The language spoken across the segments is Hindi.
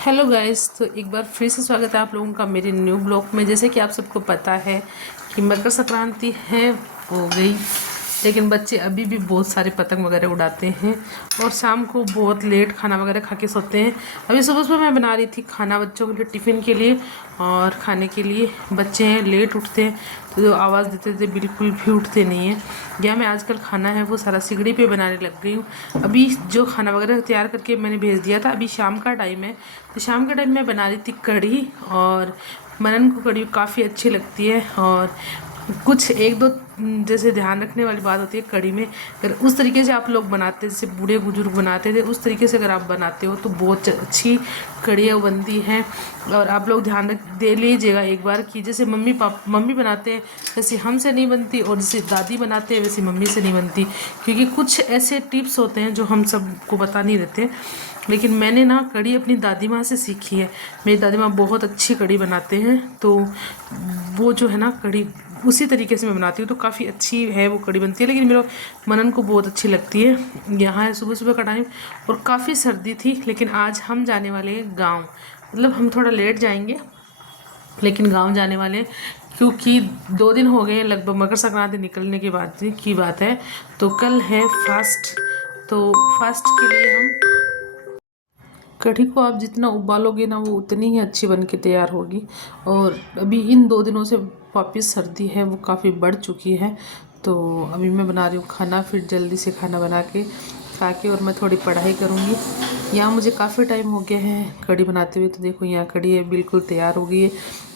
हेलो गाइस, तो एक बार फिर से स्वागत है आप लोगों का मेरे न्यू ब्लॉग में। जैसे कि आप सबको पता है कि मकर संक्रांति है हो गई, लेकिन बच्चे अभी भी बहुत सारे पतंग वगैरह उड़ाते हैं और शाम को बहुत लेट खाना वगैरह खा के सोते हैं। अभी सुबह सुबह मैं बना रही थी खाना बच्चों के लिए, टिफ़िन के लिए और खाने के लिए। बच्चे हैं लेट उठते हैं तो जो आवाज़ देते थे बिल्कुल भी उठते नहीं हैं। या मैं आजकल खाना है वो सारा सिगड़ी पे बनाने लग गई हूँ। अभी जो खाना वगैरह तैयार करके मैंने भेज दिया था, अभी शाम का टाइम है तो शाम के टाइम मैं बना रही थी कढ़ी। और मनन को कढ़ी काफ़ी अच्छी लगती है और कुछ एक दो जैसे ध्यान रखने वाली बात होती है कढ़ी में। अगर उस तरीके से आप लोग बनाते जैसे बूढ़े बुजुर्ग बनाते थे उस तरीके से अगर आप बनाते हो तो बहुत अच्छी कढ़ियाँ बनती हैं। और आप लोग ध्यान रख दे लीजिएगा एक बार कि जैसे मम्मी बनाते हैं वैसे हमसे नहीं बनती, और जैसे दादी बनाते हैं वैसे मम्मी से नहीं बनती, क्योंकि कुछ ऐसे टिप्स होते हैं जो हम सबको बता नहीं रहते। लेकिन मैंने ना कढ़ी अपनी दादी माँ से सीखी है। मेरी दादी माँ बहुत अच्छी कढ़ी बनाते हैं, तो वो जो है ना कढ़ी उसी तरीके से मैं बनाती हूँ तो काफ़ी अच्छी है वो कढ़ी बनती है। लेकिन मेरे मनन को बहुत अच्छी लगती है। यहाँ है सुबह सुबह का टाइम और काफ़ी सर्दी थी, लेकिन आज हम जाने वाले हैं गाँव। मतलब हम थोड़ा लेट जाएंगे लेकिन गांव जाने वाले हैं, क्योंकि 2 दिन हो गए लगभग मकर संक्रांति निकलने के बाद की बात है। तो कल है फास्ट, तो फास्ट के लिए हम कढ़ी को आप जितना उबालोगे ना वो उतनी ही अच्छी बन के तैयार होगी। और अभी इन 2 दिनों से वापस सर्दी है वो काफ़ी बढ़ चुकी है। तो अभी मैं बना रही हूँ खाना, फिर जल्दी से खाना बना के खा के और मैं थोड़ी पढ़ाई करूँगी। यहाँ मुझे काफ़ी टाइम हो गया है कढ़ी बनाते हुए, तो देखो यहाँ कढ़ी है बिल्कुल तैयार हो गई है।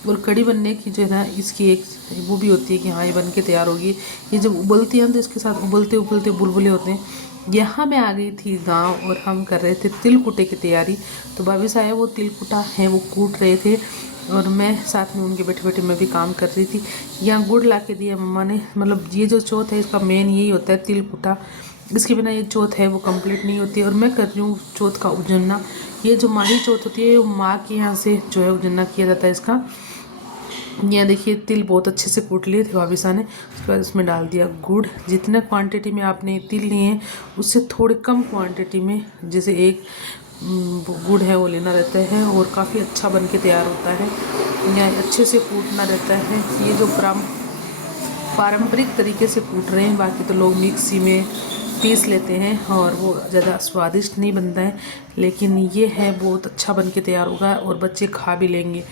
और कढ़ी बनने की जो है ना इसकी एक वो भी होती है कि हाँ ये बन के तैयार होगी। ये जब उबलती है तो इसके साथ उबलते उबलते बुलबुले होते हैं। यहाँ मैं आ गई थी गांव और हम कर रहे थे तिल कुटे की तैयारी। तो भाभी साहब वो तिल कुटा है वो कूट रहे थे और मैं साथ में उनके बैठे बैठे मैं भी काम कर रही थी। यहाँ गुड़ ला के दिया मम्मा ने। मतलब ये जो चौथ है इसका मेन यही होता है तिल कुटा, इसके बिना ये चौथ है वो कंप्लीट नहीं होती है। और मैं कर रही हूँ चौथ का उजन्ना। ये जो माही चौथ होती है वो माँ के यहाँ से जो है उजन्ना किया जाता है इसका। यहाँ देखिए तिल बहुत अच्छे से कूट लिए थे भाभी साहब ने। उसके बाद उसमें डाल दिया गुड़। जितना क्वांटिटी में आपने तिल लिए हैं उससे थोड़े कम क्वांटिटी में जैसे एक गुड़ है वो लेना रहता है और काफ़ी अच्छा बन के तैयार होता है। यहाँ अच्छे से कूटना रहता है। ये जो पारंपरिक तरीके से कूट रहे हैं, बाकी तो लोग मिक्सी में पीस लेते हैं और वो ज़्यादा स्वादिष्ट नहीं बनता है। लेकिन ये है बहुत अच्छा बन के तैयार होगा और बच्चे खा भी लेंगे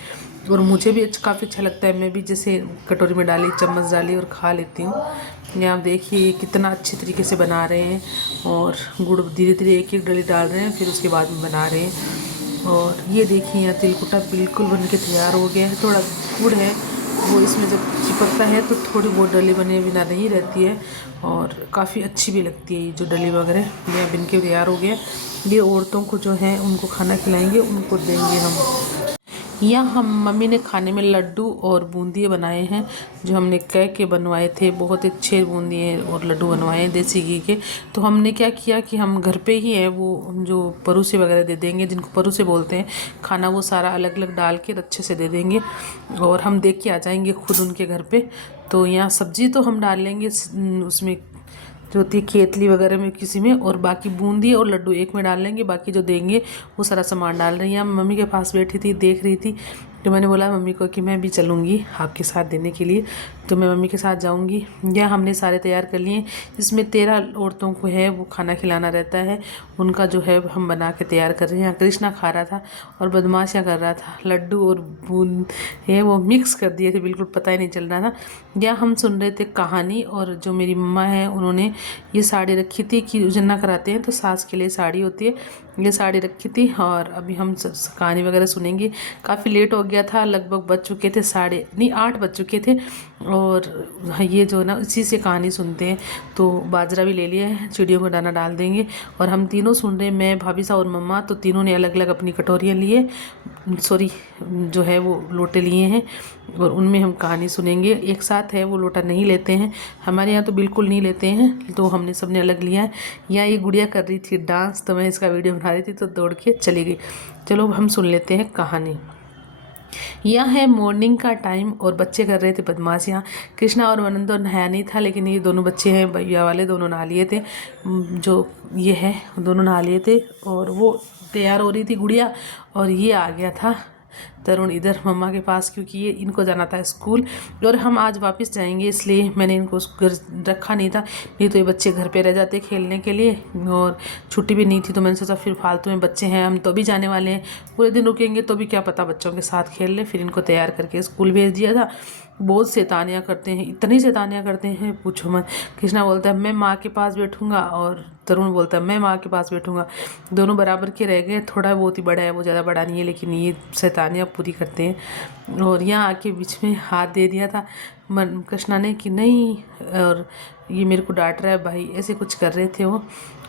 और मुझे भी काफ़ी अच्छा लगता है। मैं भी जैसे कटोरी में डाली, चम्मच डाली और खा लेती हूँ। यहाँ आप देखिए कितना अच्छे तरीके से बना रहे हैं और गुड़ धीरे धीरे एक एक डली डाल रहे हैं, फिर उसके बाद में बना रहे हैं। और ये देखिए यहाँ तिलकुटा बिल्कुल बन के तैयार हो गया है। थोड़ा गुड़ है वो इसमें जब चिपकता है तो थोड़ी बहुत डली बने बिना नहीं रहती है और काफ़ी अच्छी भी लगती है। ये जो डली वगैरह यह बन के तैयार हो गया। ये औरतों को जो है उनको खाना खिलाएंगे, उनको देंगे हम। यहाँ हम मम्मी ने खाने में लड्डू और बूंदिए बनाए हैं जो हमने कह के बनवाए थे। बहुत अच्छे बूंदिए और लड्डू बनवाए हैं देसी घी के। तो हमने क्या किया कि हम घर पे ही है वो जो परोसे वगैरह दे देंगे, जिनको परोसे बोलते हैं, खाना वो सारा अलग अलग डाल के अच्छे से दे देंगे और हम दे के आ जाएंगे खुद उनके घर पे। तो यहाँ सब्जी तो हम डाल लेंगे उसमें जो होती है केतली वगैरह में किसी में, और बाकी बूंदी और लड्डू एक में डाल लेंगे, बाकी जो देंगे वो सारा सामान डाल रही हैं। मम्मी के पास बैठी थी देख रही थी, तो मैंने बोला मम्मी को कि मैं भी चलूँगी आपके साथ देने के लिए। तो मैं मम्मी के साथ जाऊँगी। यह हमने सारे तैयार कर लिए। इसमें 13 औरतों को है वो खाना खिलाना रहता है, उनका जो है हम बना के तैयार कर रहे हैं। कृष्णा खा रहा था और बदमाशियाँ कर रहा था, लड्डू और बूंद है वो मिक्स कर दिए थे, बिल्कुल पता ही नहीं चल रहा था। या हम सुन रहे थे कहानी, और जो मेरी मम्मा है उन्होंने ये साड़ी रखी थी कि उजन्ना कराते हैं तो सास के लिए साड़ी होती है, ये साड़ी रखी थी। और अभी हम कहानी वगैरह सुनेंगे। काफ़ी लेट हो गया था, लगभग बज चुके थे 8 बज चुके थे। और ये जो ना इसी से कहानी सुनते हैं। तो बाजरा भी ले लिया है, चिड़ियों को दाना डाल देंगे। और हम तीनों सुन रहे हैं, मैं भाभी साहब और मम्मा, तो तीनों ने अलग अलग अपनी कटोरियाँ लिए, सॉरी जो है वो लोटे लिए हैं और उनमें हम कहानी सुनेंगे। एक साथ है वो लोटा नहीं लेते हैं, हमारे यहाँ तो बिल्कुल नहीं लेते हैं, तो हमने सबने अलग लिया है। यहाँ ये गुड़िया कर रही थी डांस, तो मैं इसका वीडियो बना रही थी तो दौड़ के चली गई। चलो हम सुन लेते हैं कहानी। यह है मॉर्निंग का टाइम और बच्चे कर रहे थे बदमाशियाँ। कृष्णा और मनन तो नहाया नहीं था, लेकिन ये दोनों बच्चे हैं भैया वाले, दोनों नहा लिए थे। जो ये है दोनों नहा लिए थे और वो तैयार हो रही थी गुड़िया, और ये आ गया था तरुण इधर मम्मा के पास, क्योंकि ये इनको जाना था स्कूल और हम आज वापस जाएंगे, इसलिए मैंने इनको घर रखा नहीं था। नहीं तो ये बच्चे घर पे रह जाते खेलने के लिए, और छुट्टी भी नहीं थी, तो मैंने सोचा फिर फालतू में बच्चे हैं, हम तो भी जाने वाले हैं, पूरे दिन रुकेंगे तो भी क्या पता बच्चों के साथ खेल ले। फिर इनको तैयार करके स्कूल भेज दिया था। बहुत शैतानियाँ करते हैं, इतनी शैतानियाँ करते हैं पूछो मत। कृष्णा बोलता है मैं माँ के पास बैठूंगा, और तरुण बोलता है मैं माँ के पास बैठूंगा। दोनों बराबर के रह गए, थोड़ा बहुत ही बड़ा है, वो ज़्यादा बड़ा नहीं है, लेकिन ये शैतानियाँ पूरी करते हैं। और यहाँ आके बीच में हाथ दे दिया था कृष्णा ने कि नहीं, और ये मेरे को डांट रहा है भाई, ऐसे कुछ कर रहे थे वो।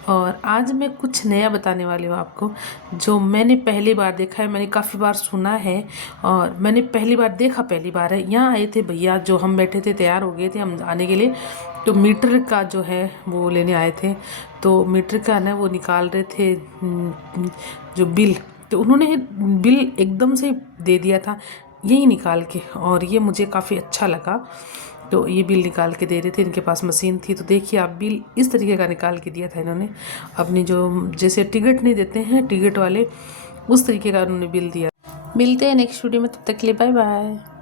और आज मैं कुछ नया बताने वाली हूँ आपको, जो मैंने पहली बार देखा है। मैंने काफ़ी बार सुना है और मैंने पहली बार देखा, पहली बार है। यहाँ आए थे भैया, जो हम बैठे थे, तैयार हो गए थे हम आने के लिए, तो मीटर का जो है वो लेने आए थे। तो मीटर का ना वो निकाल रहे थे जो बिल, तो उन्होंने बिल एकदम से दे दिया था यही निकाल के, और ये मुझे काफ़ी अच्छा लगा। तो ये बिल निकाल के दे रहे थे, इनके पास मशीन थी। तो देखिए आप, बिल इस तरीके का निकाल के दिया था इन्होंने, अपनी जो जैसे टिकट नहीं देते हैं टिकट वाले, उस तरीके का उन्होंने बिल दिया। मिलते हैं नेक्स्ट वीडियो में, तब तक के लिए बाय बाय।